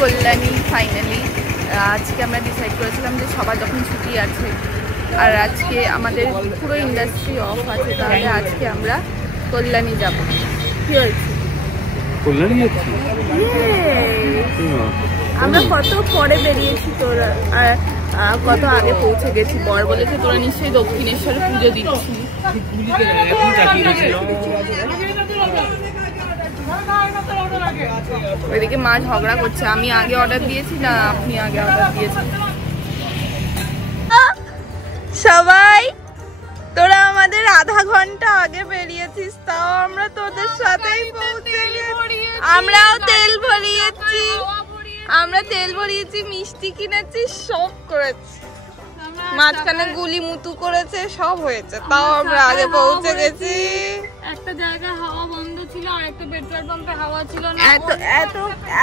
Kalyani finally. আজকে আমরা decide করেছিলাম যে সবার যখন ছুটি আছে আর আজকে আমাদের পুরো ইন্ডাস্ট্রি অফ আছে, তাহলে আজকে আমরা কল্যাণী যাব। কি হয়েছে? কল্যাণী যাচ্ছি আমরা কত পরে বেরিয়েছি, তোরা কত আগে পৌঁছে গেছি। বর বলেছে তোরা নিশ্চয়ই দক্ষিণেশ্বরে পুজো দিচ্ছি। ওইদিকে মা ঝগড়া করছে, আমি আগে অর্ডার দিয়েছি না আপনি আগে অর্ডার দিয়েছেন। সবাই তোরা আমাদের আধা ঘন্টা আগে বেরিয়েছিস, তাও আমরা তোদের সাথেই পৌঁছে গেছি। আমরাও তেল ভরিয়েছি, আমরা তেল ভরিয়েছি, মিষ্টি কিনেছি, সব করেছি, মাঝখানে গুলি মুতু করেছে, সব হয়েছে, তাও আমরা আগে পৌঁছে গেছি। একটা জায়গায় হাওয়া বন্ধ ছিল আর একটা পেট্রোল পাম্পে হাওয়া ছিল না।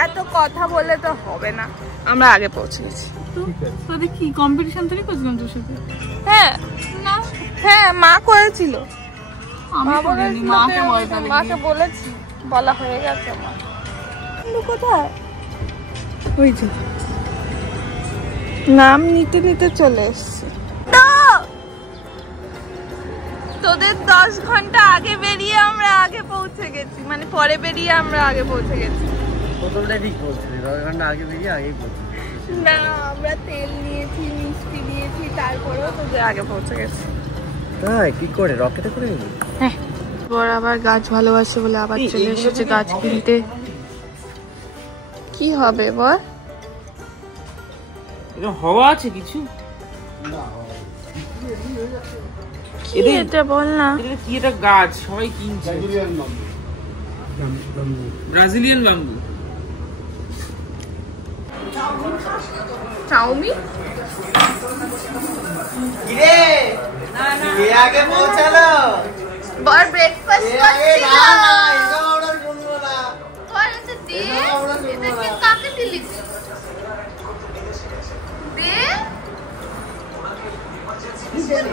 এত কথা বলে তো হবে না, আমরা আগে পৌঁছে গেছি। তোদের কি কম্পিটিশন তৈরি করছিলাম তোর সাথে? হ্যাঁ না, হ্যাঁ মা করেছিল, মাকে বলেছি, বলা হয়ে গেছে আমার। কোথায় ওই যে নাম নিতে নিতে চলে এসছে। তোদের 10 ঘন্টা আগে বেরিয়ে আমরা আগে পৌঁছে গেছি, মানে পরে বেরিয়ে আমরা আগে পৌঁছে গেছি। ঠিক বলছিস, 10 ঘন্টা আগে বেরিয়ে আগেই পৌঁছে না, আমরা তেল নিয়েছি, মিষ্টি নিয়েছি, তারপরেও তোদের আগে পৌঁছে গেছি। তাই কি করে রকেটে করে এলি? হ্যাঁ, বড় আবার গাছ ভালোবাসে বলে আবার চলে এসেছে গাছ কিনতে। কি হবে বল? এটা হওয়া আছে কিছু? কি এটা বল না। এটা কি, এটা গাছ সবাই কিনছে, ব্রাজিলিয়ান বাম্বু। চাউমিন কিরে কে আগে পৌঁছালো? বর ব্রেকফাস্ট করছিল। না না, এটা আমরা শুনবো না। বর এটা দে, এটা কি কাকে দিলি? দে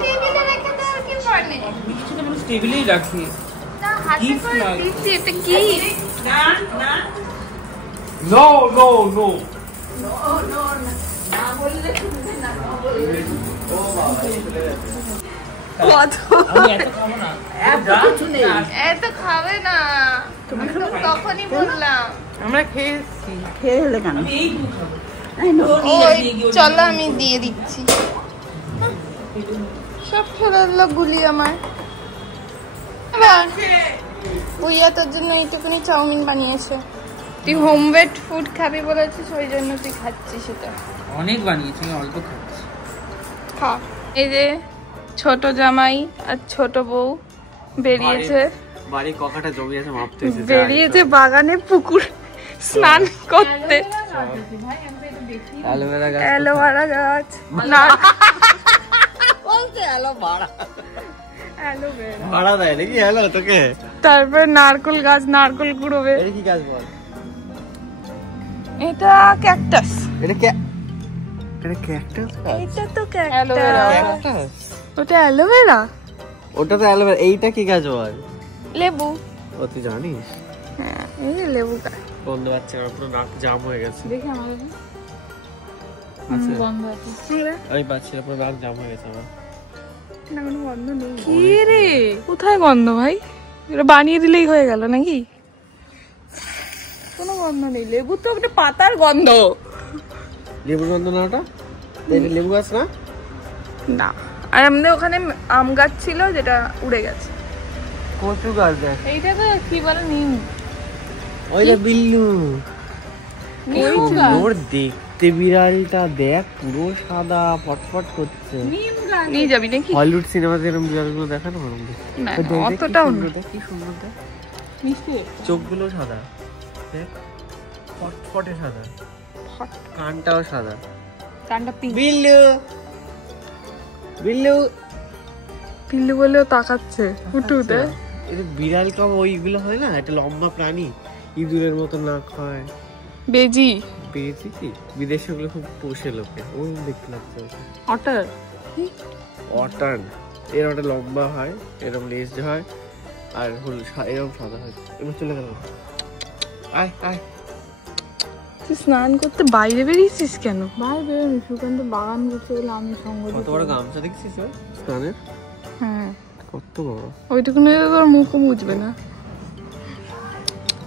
টেবিলে রেখে দে, আর কি করবে? মিষ্টিটা মানে টেবিলেই রাখি না, হাতে করে দিচ্ছি। এটা কি? না না, নো নো নো এত খাবে না, তখনই বললাম। আমরা খেয়েছি। খেয়ে হলে কেন? চলো আমি দিয়ে দিচ্ছি। সব ফেলে গুলি আমার। বুইয়া তোর জন্য এইটুকুনি চাউমিন বানিয়েছে। তুই হোমমেড ফুড খাবি বলেছিস, ওই জন্য তুই খাচ্ছিস। সেটা অনেক বানিয়েছি, অল্প খাচ্ছি। খা। এই যে ছোট জামাই আর ছোট বউ বেরিয়েছে, বাড়ি ককাটা জমি আছে মাপতে এসেছে, বেরিয়েছে বাগানে পুকুর স্নান করতে। অ্যালোভেরা গাছ, ভাড়া দেয় নাকি? হ্যালো তোকে। তারপর নারকেল গাছ, নারকেল কুড়োবে। কি গাছ বল? এটা ক্যাকটাস। এটা ক্যাকটাস? এটা তো ক্যাকটাস। ওটা অ্যালোভেরা। ওটা তো অ্যালোভেরা। এইটা কি গাছ বল? লেবু। ও তুই জানিস? হ্যাঁ, এই যে লেবু গাছ। বন্ধ আছে, পুরো নাক জাম হয়ে গেছে। দেখি আমাদের বন্ধ আছে। আমি পাচ্ছি না, পুরো নাক জাম হয়ে গেছে আমার। না, কোনো গন্ধ নেই। কি রে, কোথায় গন্ধ ভাই? এটা বানিয়ে দিলেই হয়ে গেল নাকি? কোনো গন্ধ নেই। লেবু তো একটা পাতার গন্ধ। লেবুর গন্ধ না ওটা? লেবু গাছ না? না, আর আমাদের ওখানে আম গাছ ছিল যেটা উড়ে গেছে। কচু গাছ দেখ। এইটা তো কি বলে, নিম। ওই যে বিল্লু। ওর দেখতে বিড়ালটা দেখ, পুরো সাদা ফটফট করছে। নিম গাছ। নিয়ে যাবি নাকি? হলিউড সিনেমাতে এরকম বিড়ালগুলো দেখানো হয় না, অতটাও না। কি সুন্দর দেখ, মিষ্টি চোখগুলো সাদা দেখ, ফটফটে সাদা, কানটাও সাদা। কানটা পিঙ্ক। বিল্লু বিল্লু পিল্লু বলেও তাকাচ্ছে উঠুতে। এটা বিড়াল কম ওইগুলো হয় না, একটা লম্বা প্রাণী, ইঁদুরের মতো নাক হয়। বেজি। পেয়েছি কি বিদেশে ওগুলো খুব পোষে লোকে, ও দেখতে লাগছে। অটার। অটার এর ওটা লম্বা হয়, এরকম লেজ হয়, আর এরকম সাদা হয়। এবার চলে গেল। আয় আয় তুই স্নান করতে বাইরে বেরিয়েছিস কেন? ভাই বেরোনি, সুকান্ত বাগান করছে বলে আমি সঙ্গ কত বড় গামছা দেখছিস ওর স্নানের? হ্যাঁ কত বড়। ওইটুকু নিয়ে তোর মুখও মুছবে না।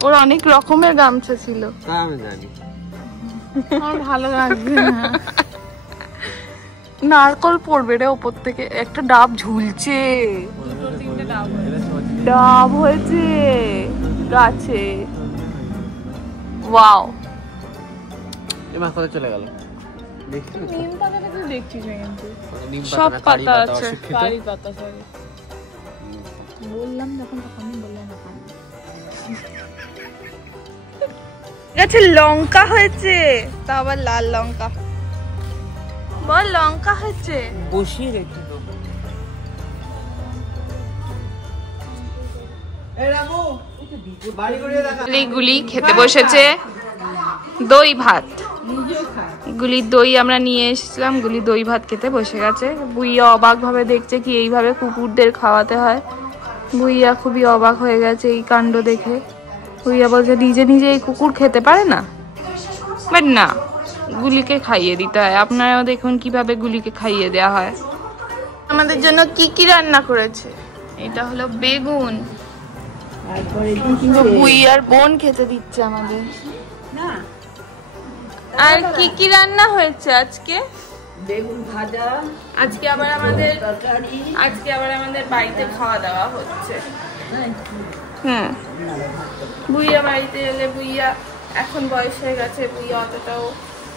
ওর অনেক রকমের গামছা ছিল। আমি জানি। আমার ভালো লাগছে না। নারকল পড়বে রে ওপর থেকে, একটা ডাব ঝুলছে। ডাব হয়েছে গাছে। ওয়াও, এবার কোথায় চলে গেল? দেখছিস? নিম পাতাটা তুই দেখছিস না কিন্তু। নিম সব পাতা না, কারি পাতা পাতা, আছে। অশিক্ষিত। কারি পাতা সরি। বললাম যখন তখনই বললাম না। গাছে লঙ্কা হয়েছে, তা আবার লাল লঙ্কা। বল লঙ্কা হয়েছে। বসিয়ে রেখে দেবো। গুলি খেতে বসেছে দই ভাত। গুলি দই আমরা নিয়ে এসেছিলাম, গুলি দই ভাত খেতে বসে গেছে। বুইয়া অবাক ভাবে দেখছে কি এইভাবে কুকুরদের খাওয়াতে হয়। বুইয়া খুবই অবাক হয়ে গেছে এই কাণ্ড দেখে। বুইয়া বলছে নিজে নিজে এই কুকুর খেতে পারে না, বাট না, গুলিকে খাইয়ে দিতে হয়। আপনারাও দেখুন কিভাবে গুলিকে খাইয়ে দেওয়া হয়। আমাদের জন্য কি কি রান্না করেছে? এটা হলো বেগুন, বুইয়ার বোন খেতে দিচ্ছে আমাদের। আর কি কি রান্না হয়েছে আজকে? বেগুন ভাজা, আজকে আবার আমাদের বাড়িতে খাওয়া দাওয়া হচ্ছে। বুইয়া বাড়িতে এলে, বুইয়া এখন বয়স হয়ে গেছে, বুইয়া অতটাও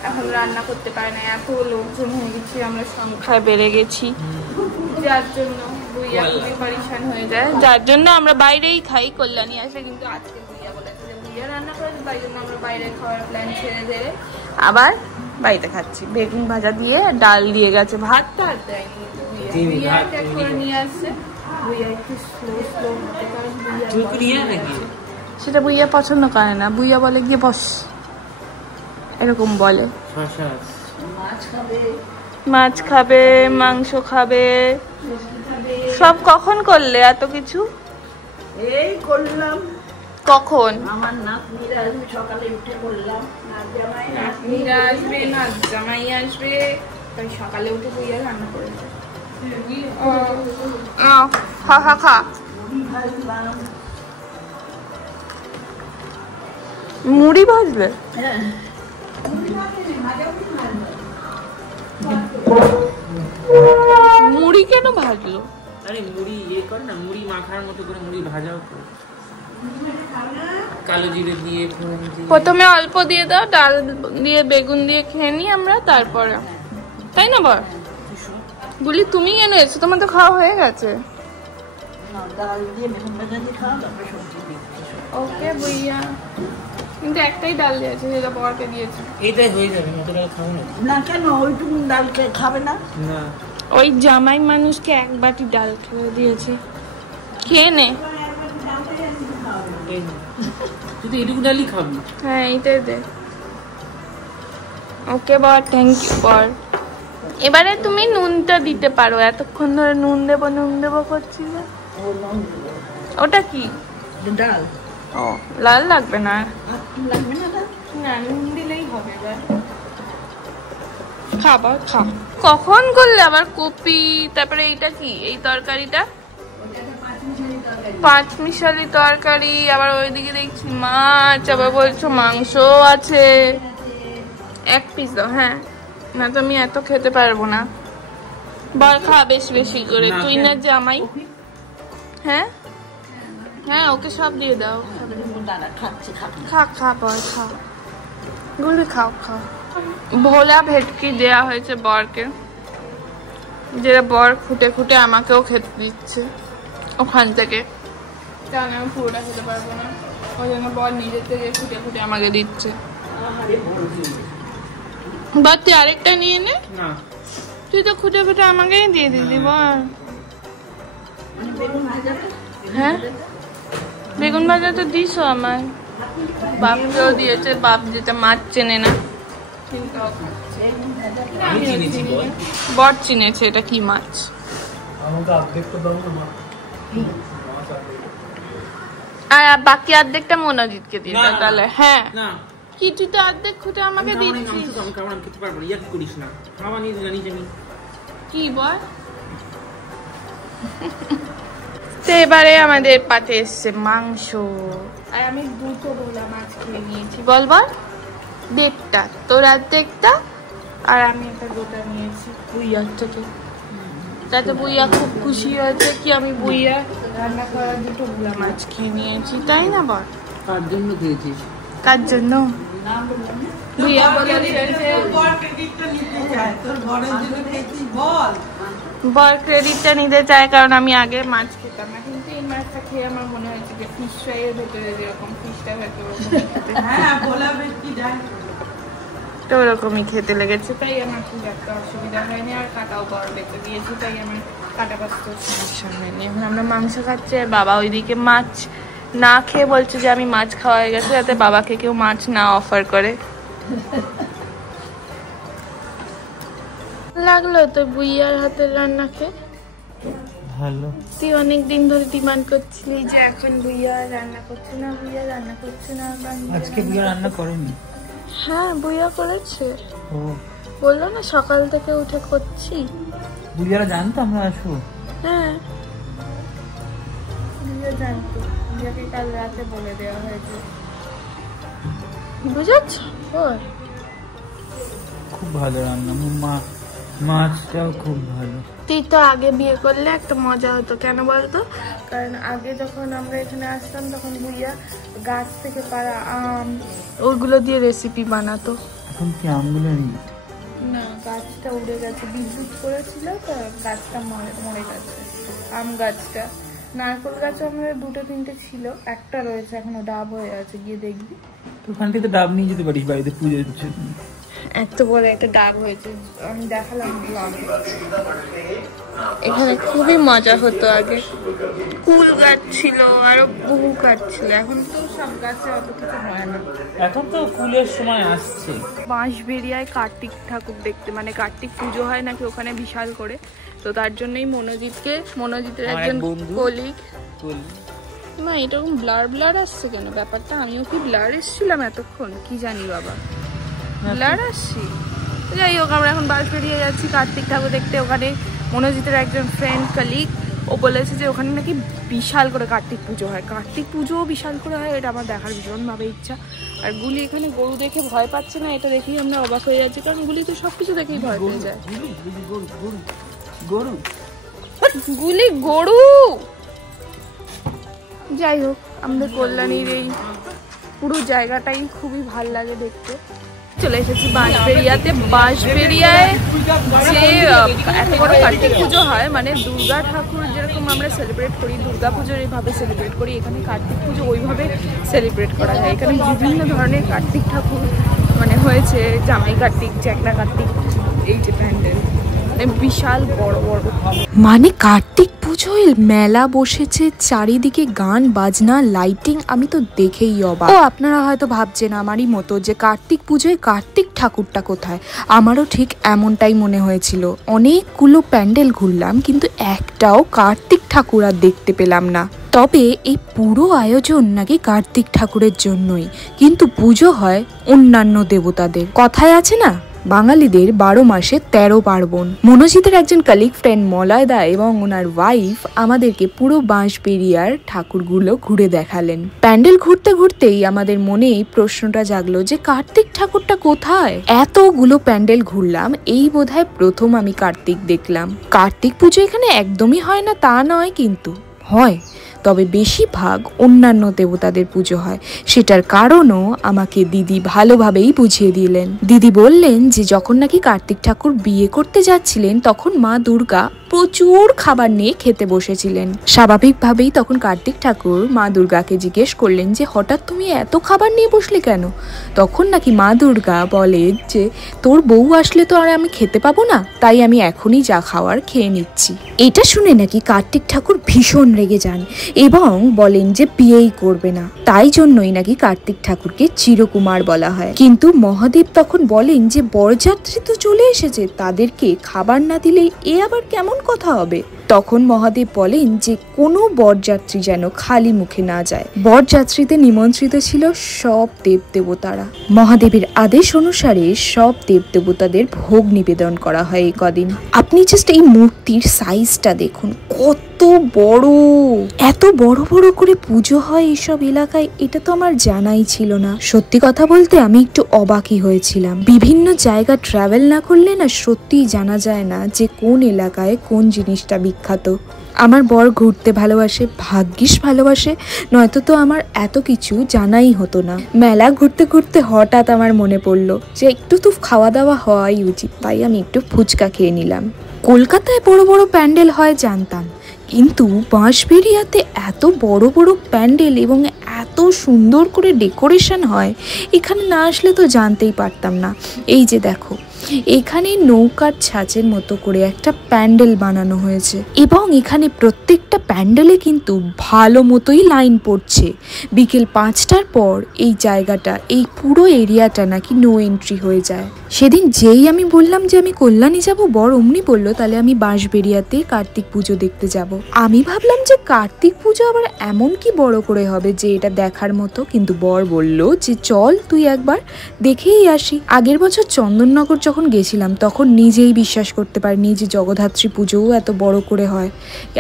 এখন রান্না করতে পারে না। এত লোকজন হয়ে গেছি, আমরা সংখ্যায় বেড়ে গেছি, যার জন্য বুইয়া খুবই পরিশান হয়ে যায়। যার জন্য আমরা বাইরেই খাই, কল্যাণী আসে। কিন্তু আজকে বুইয়া বলেছে যে বুইয়া রান্না করেছে, তাই জন্য আমরা বাইরে খাওয়ার প্ল্যান ছেড়ে দিয়ে আবার বাড়িতে খাচ্ছি। বেগুন ভাজা দিয়ে ডাল দিয়ে গেছে, ভাতটা আর দেয়নি। বুইয়া এক করে নিয়ে আসছে। বুইয়া একটু স্লো স্লো হতে পারে, সেটা বুইয়া পছন্দ করে না। বুইয়া বলে গিয়ে বস, এরকম বলে। মাছ খাবে, মাংস খাবে, সব কখন করলে এত কিছু? এই করলাম। কখন? আমার নাতনিরা আসবে, সকালে উঠে করলাম। নাতনিরা আসবে, নাত জামাই আসবে, তাই সকালে উঠে বুইয়া রান্না করেছে। খা খা খা। মুড়ি ভাজবে? হ্যাঁ, মুড়ি কেন ভাজলো? আরে মুড়ি ইয়ে কর না, মুড়ি মাখার মতো করে মুড়ি ভাজাও তো, কালো জিরে দিয়ে ফোড়ন দিয়ে। প্রথমে অল্প দিয়ে দাও, ডাল দিয়ে বেগুন দিয়ে খেয়ে নিই আমরা, তারপরে, তাই না? বল গুলি, তুমি কেন এসছো? তোমার তো খাওয়া হয়ে গেছে। ডাল দিয়ে বেগুন ভাজা দিয়ে খাওয়া, তারপরে সবজি দিয়ে। ওকে বুইয়া, কিন্তু একটাই ডাল দিয়েছে, যেটা বরকে দিয়েছে। এইটাই হয়ে যাবে, অত টাকা খাবো না। না কেন, ওইটুকু ডাল খাবে না? না, ওই জামাই মানুষকে এক বাটি ডাল খেয়ে দিয়েছে, খেয়ে নে। তুই তো এটুকু ডালই খাবি। হ্যাঁ, এইটাই দে। ওকে বর, থ্যাংক ইউ বর। এবারে তুমি নুনটা দিতে পারো, এতক্ষণ ধরে নুন দেবো করছিলে। ওটা কি? ডাল ও, লাল লাগবে না? আর কি লাগবে না? না, নুন দিলেই হবে। খাবার খা। কখন করলে আবার কপি? তারপরে এইটা কি, এই তরকারিটা? পাঁচমিশালি তরকারি। আবার ওইদিকে দেখছি মাছ, আবার বলছো মাংস আছে। এক পিস দাও। হ্যাঁ, না তো আমি এত খেতে পারবো না। বল খা বেশি বেশি করে, তুই না জামাই। হ্যাঁ হ্যাঁ, ওকে সব দিয়ে দাও। দাদা খাচ্ছে, খাবে। খা খা বল, খা গুলি, খাও খাও। ভোলা ভেটকি দেয়া হয়েছে বরকে, যেটা বর খুঁটে খুঁটে আমাকেও খেতে দিচ্ছে ওখান থেকে। কারণ আমি পুরোটা খেতে পারবো না, ওই জন্য বর নিজের থেকে খুঁটে খুঁটে আমাকে দিচ্ছে। বর তুই আরেকটা নিয়ে নে। না, তুই তো খুঁটে খুঁটে আমাকেই দিয়ে দিবি বল। হ্যাঁ, বেগুন ভাজা তো দিছো আমায়, বাপকেও দিয়েছে। বাপ যেটা মাছ চেনে না, আমি চিনেছি বল। বর চিনেছে এটা কি মাছ। আর বাকি অর্ধেকটা মনোজিৎকে দিয়ে দাও তাহলে। হ্যাঁ, না, কিছুতে অর্ধেক খুঁটে আমাকে দিচ্ছিস। আমি খাবার খেতে পারবো না, ইয়ার্কি করিস না। খাওয়া নিয়ে জানিস আমি কি বল। তো এবারে আমাদের পাতে এসছে মাংস, আর আমি দুটো ভোলা মাছ খেয়ে নিয়েছি। বল বল। দেখটা তোর অর্ধেকটা, আর আমি একটা গোটা নিয়েছি বুইয়ার থেকে। তাতে বুইয়া খুব খুশি হয়েছে কি আমি বুইয়া রান্না করা দুটো ভোলা মাছ খেয়ে নিয়েছি, তাই না বল? কার জন্য খেয়েছিস? কার জন্য? বুইয়া বলেছে যে বল ক্রেডিটটা নিতে চায়, কারণ আমি আগে মাছ খেতাম না, কিন্তু এই মাছটা খেয়ে আমার মনে হয়েছে যে ফিশ ফ্রাইয়ের ভেতরে যেরকম ফিশটা হয়তো তো ওরকমই খেতে লেগেছে, তাই আমার খুব একটা অসুবিধা হয়নি। আর কাটাও বড় বেঁচে দিয়েছি, তাই আমার কাটা পাস্তার সমস্যা হয়নি। এখন আমরা মাংস খাচ্ছি, বাবা ওইদিকে মাছ না খেয়ে বলছে যে আমি মাছ খাওয়া হয়ে গেছে, যাতে বাবাকে কেউ মাছ না অফার করে। লাগলো তো বুইয়ার হাতের রান্না খেয়ে? ভালো। তুই অনেকদিন ধরে ডিমান্ড করছিলি যে এখন বুইয়া রান্না করছে না, বুইয়া রান্না করছে না। আজকে বুইয়া রান্না করেনি? হ্যাঁ বুইয়া করেছে, ও বললো না সকাল থেকে উঠে করছি। বুইয়ারা জানতো আমরা আসবো? হ্যাঁ বুইয়া জানতো, বুইয়াকে কাল রাতে বলে দেওয়া হয়েছে, বুঝেছ? খুব ভালো রান্না, মাছটাও খুব ভালো। তুই তো আগে বিয়ে করলে একটা মজা হতো, কেন বলতো? কারণ আগে যখন আমরা এখানে আসতাম তখন বুইয়া গাছ থেকে পাড়া আম ওগুলো দিয়ে রেসিপি বানাতো। এখন কি আমগুলো নেই? না, গাছটা উড়ে গেছে, বিদ্যুৎ করেছিল তো গাছটা মরে গেছে। আম গাছটা, নারকেল গাছ আমাদের দুটো তিনটে ছিল, একটা রয়েছে এখনো, ডাব হয়ে আছে, গিয়ে দেখবি। তো ওখান থেকে ডাব নিয়ে যেতে পারিস বাড়িতে পুজোর জন্য। এত বড় একটা ডাব হয়েছে, আমি দেখালাম ব্লগে। এখানে খুবই মজা হতো আগে, কুল গাছ ছিল, আরো বহু গাছ ছিল। এখন তো সব গাছে অত কিছু হয় না, এখন তো ফুলের সময় আসছে। বাঁশবেড়িয়ায় কার্তিক ঠাকুর দেখতে, মানে কার্তিক পুজো হয় নাকি ওখানে বিশাল করে, তো তার জন্যই মনোজিতের একজন কলিগ। না এরকম ব্লার আসছে কেন ব্যাপারটা? আমিও কি ব্লার এসেছিলাম এতক্ষণ, কি জানি বাবা, ব্লার আসছি। যাই হোক, আমরা এখন বাস বেরিয়ে যাচ্ছি কার্তিক ঠাকুর দেখতে। ওখানে মনোজিতের একজন ফ্রেন্ড কলিগ, ও বলেছে যে ওখানে নাকি বিশাল করে কার্তিক পুজো হয়, কার্তিক পুজোও বিশাল করে হয়, এটা আমার দেখার ভীষণভাবে ইচ্ছা। আর গুলি এখানে গরু দেখে ভয় পাচ্ছে না, এটা দেখেই আমরা অবাক হয়ে যাচ্ছি, কারণ গুলি তো সবকিছু দেখেই ভয় পেয়ে যায়। গুলি গরু। যাই হোক, আমাদের কল্যাণীর এই পুরো জায়গাটাই খুবই ভাল লাগে দেখতে। চলে এসেছি বাঁশবেড়িয়াতে। বাঁশবেড়িয়ায় যে এত বড় কার্তিক পুজো হয়, মানে দুর্গা ঠাকুর যেরকম আমরা সেলিব্রেট করি, দুর্গা পুজোর এইভাবে সেলিব্রেট করি, এখানে কার্তিক পুজো ওইভাবে সেলিব্রেট করা হয়। এখানে বিভিন্ন ধরনের কার্তিক ঠাকুর মানে হয়েছে, জামাই কার্তিক, চ্যাকনা কার্তিক, এই যে প্যান্ডেল বিশাল বড় বড়, মানে কার্তিক পুজোয় মেলা বসেছে, চারিদিকে গান বাজনা লাইটিং, আমি তো দেখেই অবাক। ও আপনারা হয়তো ভাবছেন আমারই মতো যে কার্তিক পুজোয় কার্তিক ঠাকুরটা কোথায়, আমারও ঠিক এমনটাই মনে হয়েছিল। অনেকগুলো প্যান্ডেল ঘুরলাম, কিন্তু একটাও কার্তিক ঠাকুর আর দেখতে পেলাম না। তবে এই পুরো আয়োজন নাকি কার্তিক ঠাকুরের জন্যই, কিন্তু পুজো হয় অন্যান্য দেবতাদের। কথায় আছে না, বাঙালিদের 12 মাসে 13 পার্বণ। মনোজিতের একজন কলিগ ফ্রেন্ড মলয়দা এবং ওনার ওয়াইফ আমাদেরকে পুরো বাঁশবেড়িয়ার ঠাকুরগুলো ঘুরে দেখালেন। প্যান্ডেল ঘুরতে ঘুরতেই আমাদের মনে এই প্রশ্নটা জাগলো যে কার্তিক ঠাকুরটা কোথায়? এতগুলো প্যান্ডেল ঘুরলাম, এই বোধহয় প্রথম আমি কার্তিক দেখলাম। কার্তিক পুজো এখানে একদমই হয় না তা নয়, কিন্তু হয়, তবে বেশিরভাগ অন্যান্য দেবতাদের পুজো হয়। সেটার কারণও আমাকে দিদি ভালোভাবেই বুঝিয়ে দিলেন। দিদি বললেন যে যখন নাকি কার্তিক ঠাকুর বিয়ে করতে যাচ্ছিলেন, তখন মা দুর্গা প্রচুর খাবার নিয়ে খেতে বসেছিলেন। স্বাভাবিকভাবেই তখন কার্তিক ঠাকুর মা দুর্গাকে জিজ্ঞেস করলেন যে হঠাৎ তুমি এত খাবার নিয়ে বসলে কেন? তখন নাকি মা দুর্গা বলে যে তোর বউ আসলে তো আর আমি খেতে পাবো না, তাই আমি এখনই যা খাওয়ার খেয়ে নিচ্ছি। এটা শুনে নাকি কার্তিক ঠাকুর ভীষণ রেগে যান এবং বলেন যে বিয়েই করবে না। তাই জন্যই নাকি কার্তিক ঠাকুরকে চিরকুমার বলা হয়। কিন্তু মহাদেব তখন বলেন যে বরযাত্রী তো চলে এসেছে, তাদেরকে খাবার না দিলে এ আবার কেমন কথা হবে? তখন মহাদেব বলেন যে কোনো বরযাত্রী যেন খালি মুখে না যায়। বরযাত্রীতে নিমন্ত্রিত ছিল সব দেবদেবতারা। মহাদেবের আদেশ অনুসারে সব দেবদেবতাদের ভোগ নিবেদন করা হয় এই কদিন। আপনি জাস্ট এই মূর্তির সাইজটা দেখুন, কত বড়, এত বড় বড় করে পুজো হয় এইসব এলাকায়, এটা তো আমার জানাই ছিল না। সত্যি কথা বলতে আমি একটু অবাকই হয়েছিলাম। বিভিন্ন জায়গা ট্রাভেল না করলে না সত্যিই জানা যায় না যে কোন এলাকায় কোন জিনিসটা বিখ্যাত। আমার বর ঘুরতে ভালোবাসে, ভাগ্যিস ভালোবাসে, নয়তো তো আমার এত কিছু জানাই হতো না। মেলা ঘুরতে ঘুরতে হঠাৎ আমার মনে পড়লো যে একটু তো খাওয়া দাওয়া হওয়াই উচিত, তাই আমি একটু ফুচকা খেয়ে নিলাম। কলকাতায় বড় বড় প্যান্ডেল হয় জানতাম, কিন্তু বাঁশবেড়িয়াতে এত বড় বড় প্যান্ডেল এবং এত সুন্দর করে ডেকোরেশন হয়, এখানে না আসলে তো জানতেই পারতাম না। এই যে দেখো, এখানে নৌকার ছাঁচের মতো করে একটা প্যান্ডেল বানানো হয়েছে এবং এখানে প্রত্যেকটা প্যান্ডেলে কিন্তু ভালো মতোই লাইন পড়ছে। বিকেল 5টার পর এই জায়গাটা, এই পুরো এরিয়াটা নাকি নো এন্ট্রি হয়ে যায়। সেদিন যেই আমি বললাম যে আমি কল্যাণী যাব, বর অমনি বললো তাহলে আমি বাঁশবেড়িয়াতে কার্তিক পুজো দেখতে যাব। আমি ভাবলাম যে কার্তিক পুজো আবার এমন কি বড় করে হবে যে এটা দেখার মতো, কিন্তু বর বলল যে চল তুই একবার দেখেই আসি। আগের বছর চন্দননগর যখন গেছিলাম তখন নিজেই বিশ্বাস করতে পারিনি যে জগদ্ধাত্রী পুজোও এত বড় করে হয়,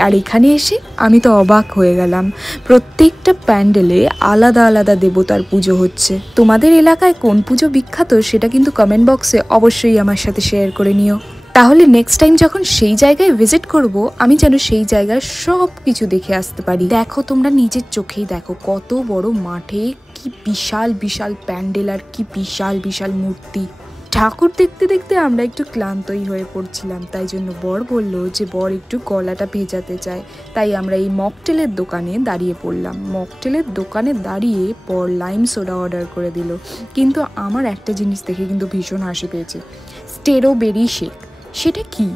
আর এখানে এসে আমি তো অবাক হয়ে গেলাম। প্রত্যেকটা প্যান্ডেলে আলাদা আলাদা দেবতার পুজো হচ্ছে। তোমাদের এলাকায় কোন পুজো বিখ্যাত সেটা কিন্তু কমেন্ট বক্সে অবশ্যই আমার সাথে শেয়ার করে নিও, তাহলে নেক্সট টাইম যখন সেই জায়গায় ভিজিট করব আমি যেন সেই জায়গায় সব কিছু দেখে আসতে পারি। দেখো তোমরা নিজের চোখেই দেখো, কত বড় মাঠে কি বিশাল বিশাল প্যান্ডেল আর কি বিশাল বিশাল মূর্তি। ঠাকুর দেখতে দেখতে আমরা একটু ক্লান্তই হয়ে পড়ছিলাম, তাই জন্য বর বলল যে বর একটু গলাটা ভেজাতে চায়, তাই আমরা এই মকটেলের দোকানে দাঁড়িয়ে পড়লাম। মকটেলের দোকানে দাঁড়িয়ে বর লাইম সোডা অর্ডার করে দিল, কিন্তু আমার একটা জিনিস দেখে কিন্তু ভীষণ হাসি পেয়েছে, স্ট্রবেরি শেক। সেটা কি?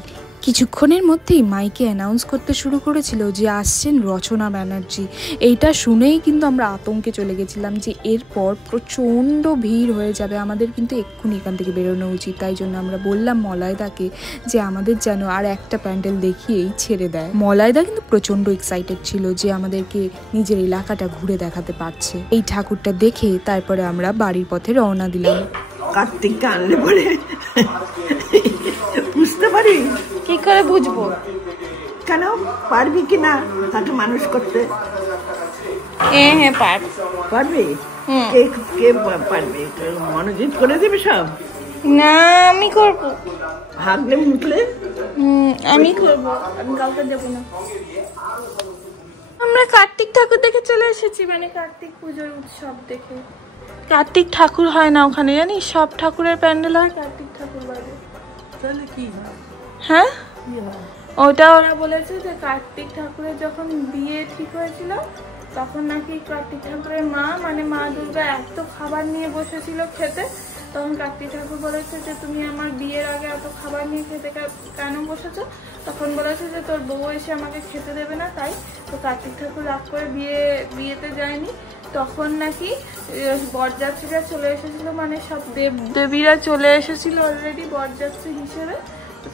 কিছুক্ষণের মধ্যেই মাইকে অ্যানাউন্স করতে শুরু করেছিল যে আসছেন রচনা ব্যানার্জি। এইটা শুনেই কিন্তু আমরা আতঙ্কে চলে গেছিলাম যে এরপর প্রচণ্ড ভিড় হয়ে যাবে, আমাদের কিন্তু এক্ষুনি এখান থেকে বেরোনো উচিত। তাই জন্য আমরা বললাম মলয়দাকে যে আমাদের যেন আর একটা প্যান্ডেল দেখিয়েই ছেড়ে দেয়। মলয়দা কিন্তু প্রচণ্ড এক্সাইটেড ছিল যে আমাদেরকে নিজের এলাকাটা ঘুরে দেখাতে পারছে। এই ঠাকুরটা দেখে তারপরে আমরা বাড়ির পথে রওনা দিলাম। কার্তিককে আনলে পরে বুঝতে পারি। কি করে বুঝবো? কেন পারবি কি না তাকে মানুষ করতে? হ্যাঁ পারবি? কে কে পারবে? মনোজিৎ করে দেবে সব? না আমি করবো। ভাগলে মুখলে আমি করবো, আমি কাউকে দেবো না। আমরা কার্তিক ঠাকুর দেখে চলে এসেছি, মানে কার্তিক পুজোর উৎসব দেখে। কার্তিক ঠাকুর হয় না ওখানে, জানিস? সব ঠাকুরের প্যান্ডেল হয়, কার্তিক ঠাকুর বাদে। তাহলে কি? হ্যাঁ, ওটা ওরা বলেছে যে কার্তিক ঠাকুরের যখন বিয়ে ঠিক হয়েছিল তখন নাকি কার্তিক ঠাকুরের মা, মানে মা দুর্গা এত খাবার নিয়ে বসেছিল খেতে, তখন কার্তিক ঠাকুর বলেছে যে তুমি আমার বিয়ের আগে এত খাবার নিয়ে খেতে কেন বসেছো? তখন বলেছে যে তোর বউ এসে আমাকে খেতে দেবে না, তাই। তো কার্তিক ঠাকুর রাগ করে বিয়েতে যায়নি। তখন নাকি বরযাত্রীরা চলে এসেছিল, মানে সব দেবদেবীরা চলে এসেছিল অলরেডি বরযাত্রী হিসেবে।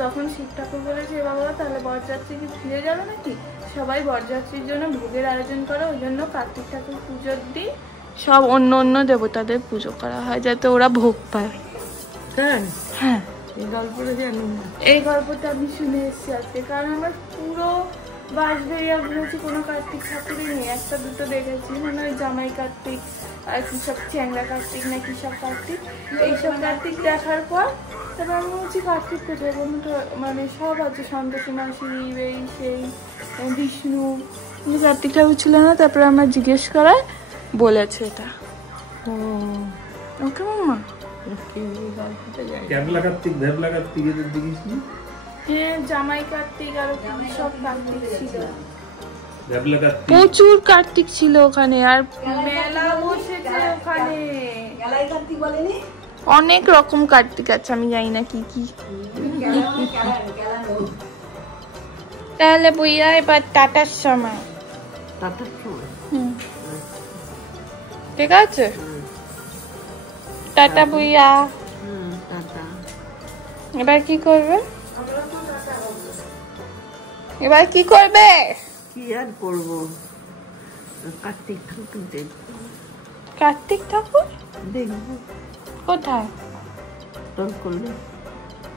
তখন শিব ঠাকুর বলেছে বাবা তাহলে বরযাত্রী কি ফিরে যাবে নাকি, সবাই বরযাত্রীর জন্য ভোগের আয়োজন করে। ওই জন্য কার্তিক ঠাকুর পুজোর দিন সব অন্য অন্য দেবতাদের পুজো করা হয় যাতে ওরা ভোগ পায়। হ্যাঁ, এই গল্পটা আমি শুনে এসেছি আজকে, কারণ আমার পুরো বাঁশবেড়িয়া ঘুরেছি, কোনো কার্তিক ঠাকুরই নেই। একটা দুটো দেখেছি, মানে ওই জামাই কার্তিক আর কি সব চ্যাংড়া কার্তিক না কি সব কার্তিক, এইসব কার্তিক দেখার পর তারপর আমি বলছি কার্তিক কোথায়, মানে সব আছে, সন্তোষী মাসি, এই সেই বিষ্ণু, কিন্তু কার্তিক ঠাকুর ছিল না। তারপরে আমরা জিজ্ঞেস করায় বলেছে এটা। ওকে মামা, হ্যাঁ জামাই কার্তিক আর সব কার্তিক ছিল, প্রচুর কার্তিক ছিল ওখানে, আর মেলা বসেছে ওখানে। অনেক রকম কার্তিক আছে, আমি জানি না কি কি। তাহলে বইয়া এবার টাটার সময়, ঠিক আছে? টাটা বইয়া। এবার কি করবে? এবার কি করবে? কি আর করবো, কার্তিক ঠাকুর দেখবো। কার্তিক ঠাকুর দেখবো কোথায়? তোর করলে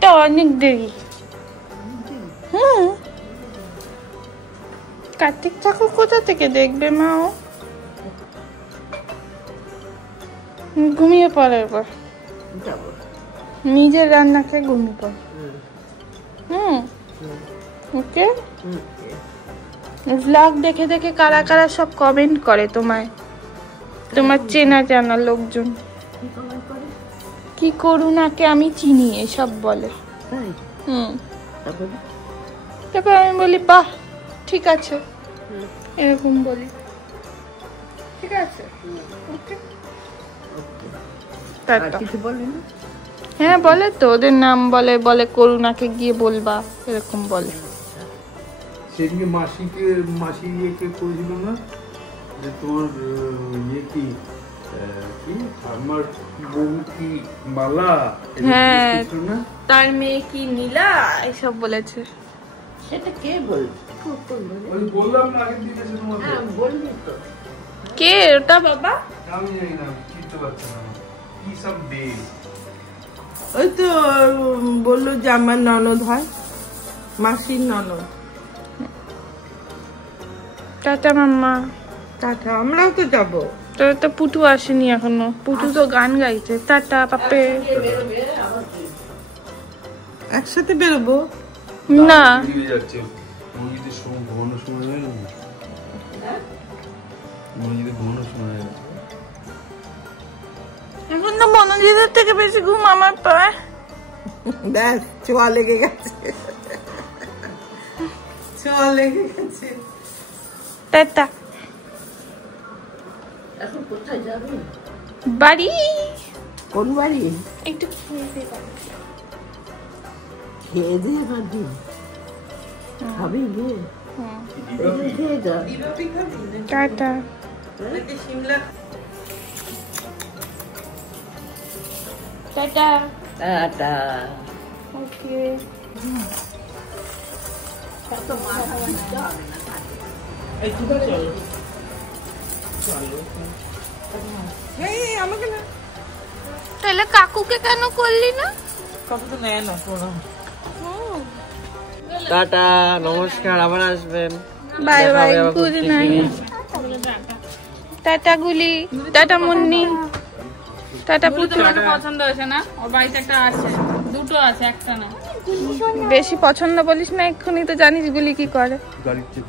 তো অনেক দেরি। কার্তিক ঠাকুর কোথা থেকে দেখবে মা? ও ঘুমিয়ে পড়ে এবার, যাবো। নিজের রান্না খেয়ে ঘুমিয়ে পড়ে। ওকে। ব্লগ দেখে দেখে কারা কারা সব কমেন্ট করে তোমায়, তোমার চেনা জানা লোকজন। কি করুণাকে আমি চিনি এসব বলে। তাই তারপরে তারপর আমি বলি বাহ ঠিক আছে, এরকম বলি। ঠিক আছে, ওকে। আর টাটা। কিছু বলে না? হ্যাঁ বলে তো, ওদের নাম বলে, বলে করুণাকে গিয়ে বলবা, এরকম বলে। সেদিকে মাসি ইয়েকে করেছিল না যে তোমার ইয়ে কি আমার বউ কি মালা, হ্যাঁ। না তার মেয়ে কি নীলা, এসব বলেছে। সেটা কে বলবে? ওই বললাম না আগের দিন এসে তোমাকে। হ্যাঁ বললি তো। কে ওটা বাবা? আমি জানি না, চিনতে পারছি না কি সব দে। ওই তো বললো যে আমার ননদ হয়, মাসির ননদ। টাটা মাম্মা। টাটা, আমরাও তো যাবো। তোর তো পুটু আসেনি এখনো, পুটু তো গান গাইছে। টাটা পাপে। একসাথে বেরোবো না বেরিয়ে যাচ্ছে মসজিদের ঘুমানোর সময় হয়ে গেল, মসজিদে ঘুমানোর সময় হয়ে গেছে। এখন তো মনোজিদের থেকে বেশি ঘুম আমার পায়। ব্যাস ছোঁয়া লেগে গেছে, ছোঁয়া লেগে গেছে। টাটা। এখন কোথায় যাবি? বাড়ি। কোন বাড়ি? একটু খেয়ে দে বাবা। খেয়ে দিয়ে বাড়ি খাবি গিয়ে? খেয়ে যা। টাটা। টাটা। টাটা। ওকে। তাহলে কাকুকে কেন করলি না? টাটা, নমস্কার, আবার আসবেন। বাই দেখা বাই, হবে আবার খুব গুড নাইট। টাটা গুলি, টাটা মুন্নি, টাটা পুটু। পছন্দ হয়েছে না? ওর বাড়িতে একটা আছে, দুটো আছে, একটা না। বেশি পছন্দ বলিস না, এক্ষুনি তো জানিস গুলি কি করে। গাড়ির চেক